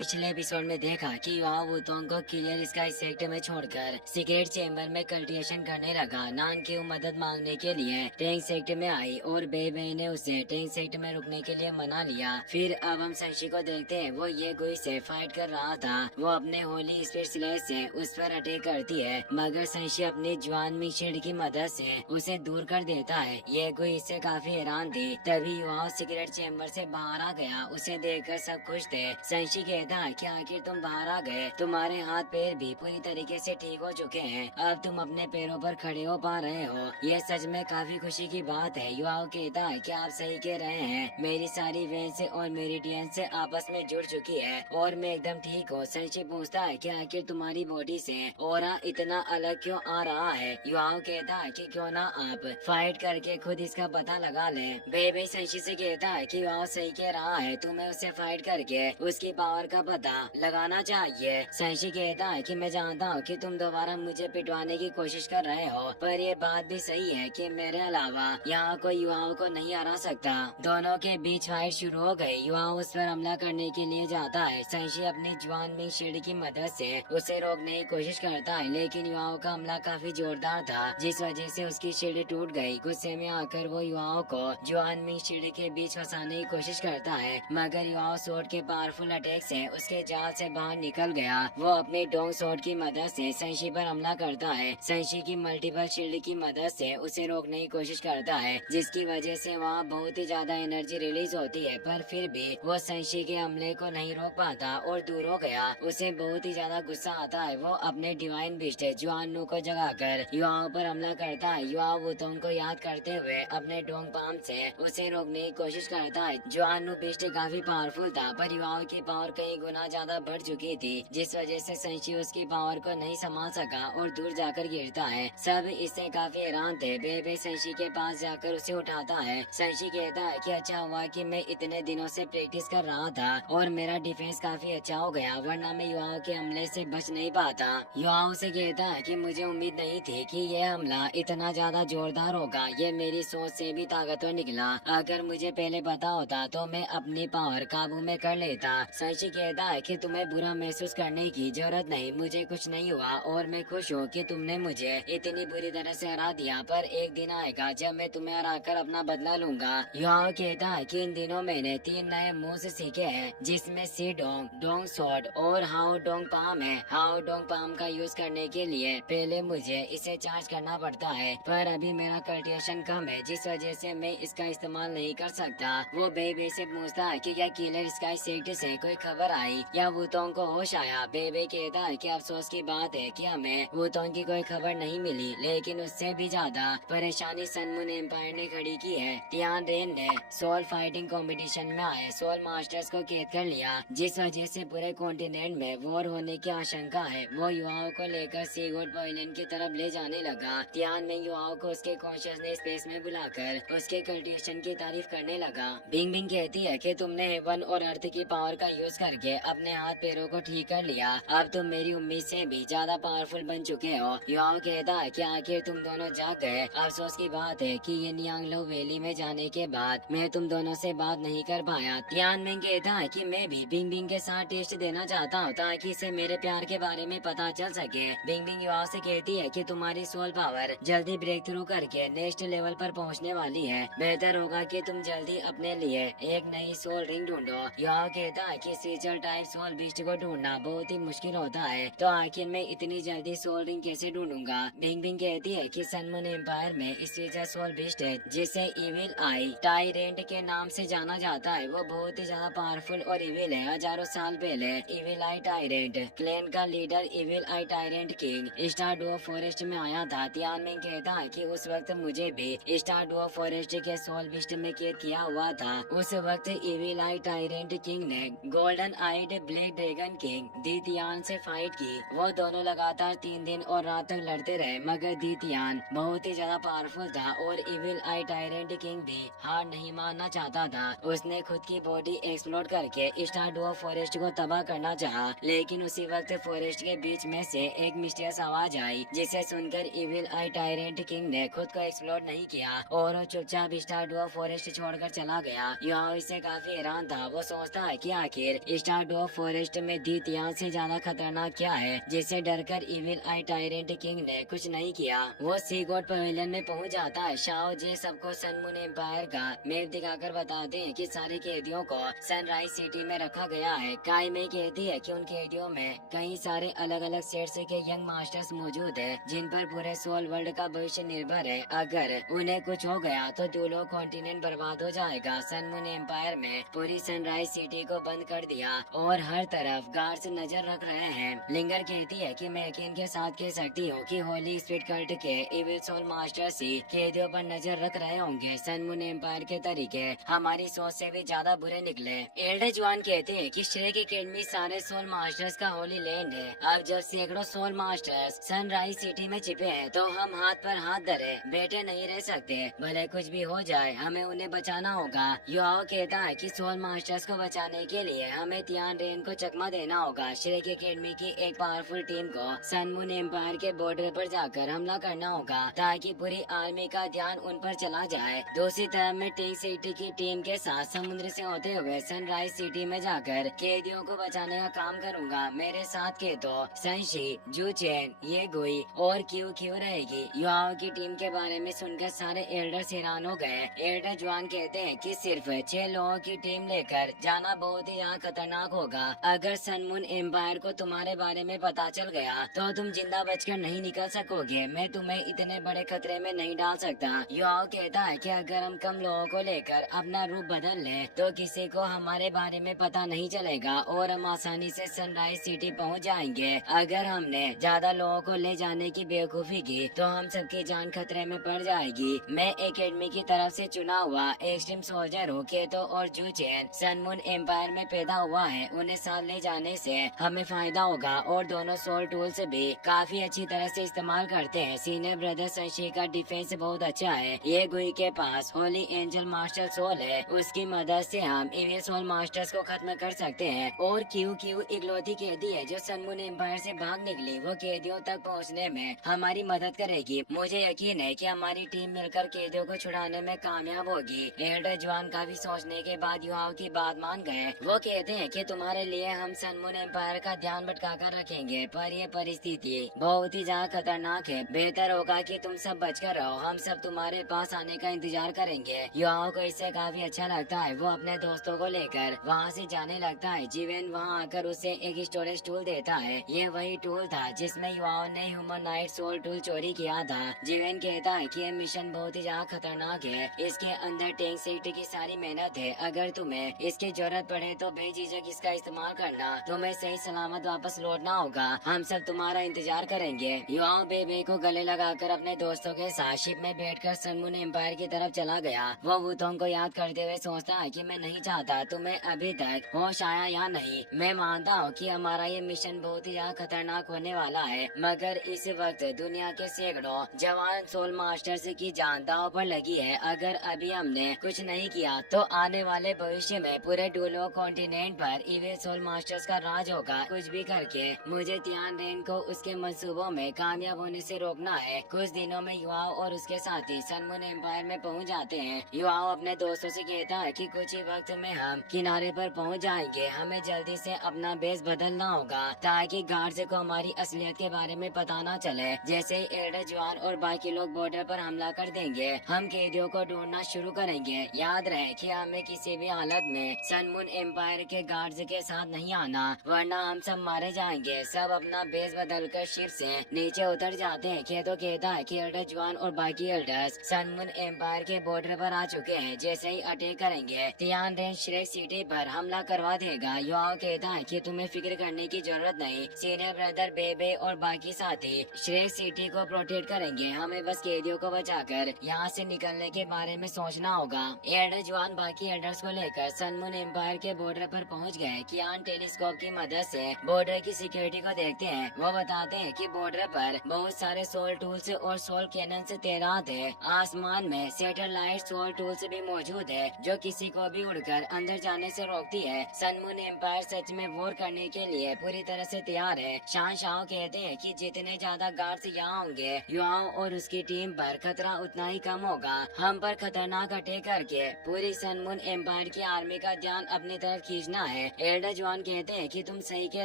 पिछले एपिसोड में देखा कि युवा वुतोंग को क्लियर स्काई सेक्टर में छोड़कर सीक्रेट चेम्बर में कल्टिवेशन करने लगा। नान की मदद मांगने के लिए टैंक सेक्टर में आई और बेबे ने उसे टैंक सेक्टर में रुकने के लिए मना लिया। फिर अब हम संशी को देखते हैं, वो ये गुई से फाइट कर रहा था। वो अपने होली स्पिरिट स्लेश से उस पर अटैक करती है, मगर संशी अपनी जवान मिशील्ड की मदद से उसे दूर कर देता है। ये गुई इससे काफी हैरान थी। तभी युवा सीक्रेट चेम्बर से बाहर आ गया। उसे देखकर सब खुश थे। संशी कहता है कि आखिर तुम बाहर आ गए, तुम्हारे हाथ पैर भी पूरी तरीके से ठीक हो चुके हैं, अब तुम अपने पैरों पर खड़े हो पा रहे हो। ये सच में काफी खुशी की बात है। युवाओं कहता है कि आप सही कह रहे हैं, मेरी सारी वेन से और मेरी डीएन से आपस में जुड़ चुकी है और मैं एकदम ठीक हूँ। संशी पूछता है कि आखिर तुम्हारी बॉडी से ऑरा इतना अलग क्यों आ रहा है। युवाओं कहता है कि क्यों ना आप फाइट करके खुद इसका पता लगा ले। बेबे संशी से कहता है कि युवाओं सही कह रहा है, तुम्हें उससे फाइट करके उसकी पावर का पता लगाना चाहिए। संशी कहता है कि मैं जानता हूँ कि तुम दोबारा मुझे पिटवाने की कोशिश कर रहे हो, पर ये बात भी सही है कि मेरे अलावा यहाँ कोई युवाओं को नहीं हरा सकता। दोनों के बीच फाइट शुरू हो गई। युवा उस पर हमला करने के लिए जाता है। संशी अपनी जवान में शील्ड की मदद से उसे रोकने की कोशिश करता है, लेकिन युवाओं का हमला काफी जोरदार था, जिस वजह से उसकी शील्ड टूट गई। गुस्से में आकर वो युवाओं को जवान में शील्ड के बीच फंसाने की कोशिश करता है, मगर युवाओं स्वॉर्ड के पावरफुल अटैक से उसके जाल से बाहर निकल गया। वो अपने डोंग स्वॉर्ड की मदद से संशी पर हमला करता है। संशी की मल्टीपल शील्ड की मदद से उसे रोकने की कोशिश करता है, जिसकी वजह से वहाँ बहुत ही ज्यादा एनर्जी रिलीज होती है, पर फिर भी वो संशी के हमले को नहीं रोक पाता और दूर हो गया। उसे बहुत ही ज्यादा गुस्सा आता है। वो अपने डिवाइन बिस्ट जुआनू को जगाकर युवाओं पर हमला करता है। युवा वुतोंग को याद करते हुए अपने डोंग पाम से उसे रोकने की कोशिश करता है। जुआनू बिस्ट काफी पावरफुल था, पर युवाओं की पावर कई गुना ज्यादा बढ़ चुकी थी, जिस वजह से संशी उसकी पावर को नहीं संभाल सका और दूर जाकर गिरता है। सब इससे काफी हैरान थे। बेबे संशी के पास जाकर उसे उठाता है। संशी कहता है कि अच्छा हुआ कि मैं इतने दिनों से प्रैक्टिस कर रहा था और मेरा डिफेंस काफी अच्छा हो गया, वरना मैं युवाओं के हमले से बच नहीं पाता। युवाओं से कहता है कि मुझे उम्मीद नहीं थी कि यह हमला इतना ज्यादा जोरदार होगा। ये मेरी सोच से भी ताकतवर निकला। अगर मुझे पहले पता होता तो मैं अपनी पावर काबू में कर लेता। संशी कहता है कि तुम्हें बुरा महसूस करने की जरूरत नहीं, मुझे कुछ नहीं हुआ और मैं खुश हूँ कि तुमने मुझे इतनी बुरी तरह से हरा दिया, पर एक दिन आएगा जब मैं तुम्हें हराकर अपना बदला लूंगा। युवाओं कहता है कि इन दिनों मैंने 3 नए मूव्स सीखे हैं, जिसमें सी डोंग, डोंग स्वॉर्ड और हाउ डोंग पाम है। हाउ डोंग पाम का यूज करने के लिए पहले मुझे इसे चार्ज करना पड़ता है, पर अभी मेरा कल्टिवेशन कम है, जिस वजह से मैं इसका इस्तेमाल नहीं कर सकता। वो बेबे से पूछता है कि क्या किलर स्काई सेक्टर से कोई खबर आई या वुतोंग को होश आया। बेबे कहता है कि अफसोस की बात है कि हमें वुतोंग की कोई खबर नहीं मिली, लेकिन उससे भी ज्यादा परेशानी सन मून एम्पायर ने खड़ी की है। तियान रेन ने सोल फाइटिंग कंपटीशन में आए सोल मास्टर्स को कैद कर लिया, जिस वजह से पूरे कॉन्टिनेंट में वॉर होने की आशंका है। वो युवाओं को लेकर सीगोड पवेलियन की तरफ ले जाने लगा। तियान में युवाओं को उसके कॉन्शियसनेस स्पेस में बुलाकर उसके कल्टिवेशन की तारीफ करने लगा। बिंग बिंग कहती है कि तुमने हेवन और अर्थ की पावर का यूज करके अपने हाथ पैरों को ठीक कर लिया, अब तुम मेरी उम्मीद से भी ज्यादा पावरफुल बन चुके हो। युवाओं कहता है कि आखिर तुम दोनों जाग गए। अफसोस की बात है कि ये नियांगलो वैली में जाने के बाद मैं तुम दोनों से बात नहीं कर पाया। तियान मिंग कहता है कि मैं भी बिंग बिंग के साथ टेस्ट देना चाहता हूँ, ताकि इसे मेरे प्यार के बारे में पता चल सके। बिंग बिंग युवाओं से कहती है कि तुम्हारी सोल पावर जल्दी ब्रेक थ्रू करके नेक्स्ट लेवल पर पहुँचने वाली है। बेहतर होगा कि तुम जल्दी अपने लिए एक नई सोल रिंग ढूंढो। युवाओं कहता है कि स्पिरिचुअल टाइप सोल बिस्ट को ढूंढना बहुत ही मुश्किल होता है, तो आखिर मैं इतनी जल्दी सोल रिंग कैसे ढूंढूंगा। बिंग बिंग कहती है कि सन मून एम्पायर में स्पिरिचुअल सोल बिस्ट है, जिसे इविल आई टायरेंट के नाम से जाना जाता है। वो बहुत ही ज्यादा पावरफुल और इविल है। हजारों साल पहले इविल आई टायरेंट क्लैन का leader evil eye tyrant king star Dou forest में आया था। तियान मिंग कहता है कि उस वक्त मुझे भी स्टार डुओ फॉरेस्ट के सोल बिस्ट में कैद किया हुआ था। उस वक्त इविल आई टायरेंट किंग ने गोल्डन आइड ब्लैक ड्रैगन किंग दीतियान से फाइट की। वो दोनों लगातार 3 दिन और रात तक लड़ते रहे, मगर दीतियान बहुत ही ज्यादा पावरफुल था और इविल आई टायरेंट किंग भी हार नहीं मानना चाहता था। उसने खुद की बॉडी एक्सप्लोड करके स्टार डुओ फॉरेस्ट को तबाह करना चाहा, लेकिन उसी वक्त फॉरेस्ट के बीच में से एक मिस्टीरियस आवाज आई, जिसे सुनकर इविल आई टायरेंट किंग ने खुद को एक्सप्लोड नहीं किया और चुपचाप स्टार डुओ फॉरेस्ट छोड़कर चला गया। यहाँ इससे काफी हैरान था। वो सोचता है कि आखिर स्टारडॉ फॉरेस्ट में द्वितीय से ज्यादा खतरनाक क्या है जिससे डरकर इविल आई टायरेंट किंग ने कुछ नहीं किया। वो सी गॉड पवेलियन में पहुंच जाता है। शाओ जे सबको सन मून एम्पायर का मैप दिखाकर बताते हैं कि सारे कैदियों को सनराइज सिटी में रखा गया है। काई में कहती है कि उन कैदियों में कई सारे अलग अलग सेट्स के यंग मास्टर्स मौजूद है जिन पर पूरे सोल वर्ल्ड का भविष्य निर्भर है। अगर उन्हें कुछ हो गया तो दूलो कॉन्टिनेंट बर्बाद हो जाएगा। सन मून एम्पायर में पूरी सनराइज सिटी को बंद कर दिया और हर तरफ गार्ड्स नजर रख रहे हैं। लिंगर कहती है कि मैं यकीन के साथ कह सकती हूँ कि होली स्पिरिट कल्ट के इविल सोल मास्टर्स ही कैदियों पर नजर रख रहे होंगे। सन मून एम्पायर के तरीके हमारी सोच से भी ज्यादा बुरे निकले। एल्डर जवान कहते हैं कि श्रेक एकेडमी सारे सोल मास्टर्स का होली लैंड है। अब जब सैकड़ों सोल मास्टर्स सनराइज सिटी में छिपे हैं तो हम हाथ पर हाथ धरे बैठे नहीं रह सकते। भले कुछ भी हो जाए हमें उन्हें बचाना होगा। युआओ कहता है कि सोल मास्टर्स को बचाने के लिए हमें तियान रेन को चकमा देना होगा। श्रेक एकेडमी की एक पावरफुल टीम को सन मून एम्पायर के बॉर्डर पर जाकर हमला करना होगा ताकि पूरी आर्मी का ध्यान उन पर चला जाए। दूसरी तरफ मैं टेंग सिटी की टीम के साथ समुद्र से होते हुए सनराइज सिटी में जाकर कैदियों को बचाने का काम करूंगा। मेरे साथ के तो संशी, जू चैन, ये गुई और क्यू क्यू रहेगी। युवाओं की टीम के बारे में सुनकर सारे एल्डर्स हैरान हो गए। एल्डर जवान कहते हैं कि सिर्फ 6 लोगों की टीम लेकर जाना बहुत ही यहाँ खतरनाक होगा। अगर सन मून एम्पायर को तुम्हारे बारे में पता चल गया तो तुम जिंदा बचकर नहीं निकल सकोगे। मैं तुम्हें इतने बड़े खतरे में नहीं डाल सकता। युवाओं कहता है कि अगर हम कम लोगों को लेकर अपना रूप बदल लें तो किसी को हमारे बारे में पता नहीं चलेगा और हम आसानी से सनराइज सिटी पहुंच जाएंगे। अगर हमने ज्यादा लोगों को ले जाने की बेवकूफी की तो हम सबकी जान खतरे में पड़ जाएगी। मैं एकेडमी की तरफ से चुना हुआ एक्सट्रीम सोल्जर हूँ। केतो और जू चैन सन मून एम्पायर में पैदा हुआ है। उन्हें साथ ले जाने से हमें फायदा होगा और दोनों सोल टूल्स भी काफी अच्छी तरह से इस्तेमाल करते हैं। सीनियर ब्रदर संशी का डिफेंस बहुत अच्छा है। ये गुई के पास होली एंजल मास्टर सोल है। उसकी मदद से हम इविल सोल मास्टर्स को खत्म कर सकते हैं। और क्यू क्यू इकलौती कैदी है जो सन मून एम्पायर से भाग निकली। वो कैदियों तक पहुंचने में हमारी मदद करेगी। मुझे यकीन है कि हमारी टीम मिलकर कैदियों को छुड़ाने में कामयाब होगी। एल्डर जवान काफी सोचने के बाद युवाओं की बात मान गए। वो कहते हैं कि तुम्हारे लिए हम सन मून एम्पायर का ध्यान भटका कर रखेंगे पर ये परिस्थिति बहुत ही ज्यादा खतरनाक है। बेहतर होगा कि तुम सब बचकर रहो। हम सब तुम्हारे पास आने का इंतजार करेंगे। युवाओं को इससे काफी अच्छा लगता है। वो अपने दोस्तों को लेकर वहाँ से जाने लगता है। जीवन वहाँ आकर उसे एक स्टोरेज टूल देता है। ये वही टूल था जिसमें युवाओं ने ह्यूमनाइट सोल टूल चोरी किया था। जीवन कहता है कि ये मिशन बहुत ही ज्यादा खतरनाक है। इसके अंदर टैंक सिटी की सारी मेहनत है। अगर तुम्हें इसकी जरूरत पड़े तो बेझिझक इसका इस्तेमाल करना। तुम्हें सही सलामत वापस लौटना होगा। हम सब तुम्हारा इंतजार करेंगे। युवाओं बेबे को गले लगाकर अपने दोस्तों के साथ शिप में बैठकर सन मून एम्पायर की तरफ चला गया। वो वुतोंग को याद करते हुए सोचता है कि मैं नहीं चाहता तुम्हें अभी तक होश आया या नहीं। मैं मानता हूँ कि हमारा ये मिशन बहुत ही ज्यादा खतरनाक होने वाला है मगर इस वक्त दुनिया के सैकड़ों जवान सोल मास्टर्स की जान दांव पर लगी है। अगर अभी हमने कुछ नहीं किया तो आने वाले भविष्य में पूरे डूलो कॉन्टिनेंट पर इविल सोल मास्टर्स का राज होगा। कुछ भी करके मुझे तियान रेन को उसके मंसूबों में कामयाब होने से रोकना है। कुछ दिनों में युवाओं और उसके साथी सन मून एम्पायर में पहुंच जाते हैं। युवाओं अपने दोस्तों से कहता है कि कुछ ही वक्त में हम किनारे पर पहुंच जाएंगे। हमें जल्दी से अपना बेस बदलना होगा ताकि गार्ड्स को हमारी असलियत के बारे में पता न चले। जैसे ही एल्डर जवान और बाकी लोग बॉर्डर पर हमला कर देंगे हम कैदियों को ढूंढना शुरू करेंगे। याद रहे कि हमें किसी भी हालत में सन मून एम्पायर के गार्ड्स के साथ नहीं आना वरना हम सब मारे जाएंगे। सब अपना बेस बदलकर शिप से नीचे उतर जाते हैं। केतो कहता है कि एल्डर जवान और बाकी एल्डर्स सन मून एम्पायर के बॉर्डर पर आ चुके हैं। जैसे ही अटैक करेंगे तियान रेन श्रेक सिटी पर हमला करवा देगा। युवाओं कहता है कि तुम्हें फिक्र करने की जरूरत नहीं। सीनियर ब्रदर बेबे और बाकी साथी श्रेक सिटी को प्रोटेक्ट करेंगे। हमें बस कैदियों को बचाकर यहाँ से निकलने के बारे में सोचना होगा। एल्डर जवान बाकी एल्डर्स को लेकर सन मून एम्पायर के बॉर्डर पर पहुँच गए। कियान टेलीस्कोप की मदद से बॉर्डर की सिक्योरिटी को देखते हैं। वो बताते हैं कि बॉर्डर पर बहुत सारे सोल टूल्स और सोल कैनन से तैनात है। आसमान में सैटेलाइट सोल टूल्स भी मौजूद है जो किसी को भी उड़कर अंदर जाने से रोकती है। सन मून एम्पायर सच में वॉर करने के लिए पूरी तरह से तैयार है। शान शाओ कहते हैं कि जितने ज्यादा गार्ड्स यहाँ होंगे युवाओं और उसकी टीम पर खतरा उतना ही कम होगा। हम पर खतरनाक अटैक करके पूरी सन मून एम्पायर की आर्मी का ध्यान अपनी तरफ खींचना है। है। एल्डर जुआन कहते हैं कि तुम सही कह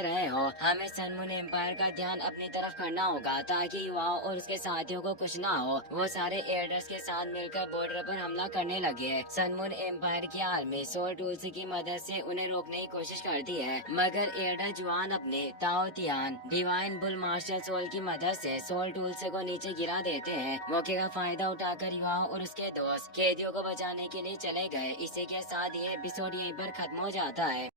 रहे हो, हमें सन मून एम्पायर का ध्यान अपनी तरफ करना होगा ताकि युवाओं और उसके साथियों को कुछ ना हो। वो सारे एल्डर्स के साथ मिलकर बॉर्डर पर हमला करने लगे। सन मून एम्पायर की आर्मी सोल टूल्स की मदद से उन्हें रोकने की कोशिश करती है, मगर एल्डर जुआन अपने Tao Tian divine bull martial soul की मदद से सोल टूल्स को नीचे गिरा देते हैं। मौके का फायदा उठाकर युवाओं और उसके दोस्त कैदियों को बचाने के लिए चले गए। इसी के साथ ये एपिसोड यहीं पर खत्म हो जाता है।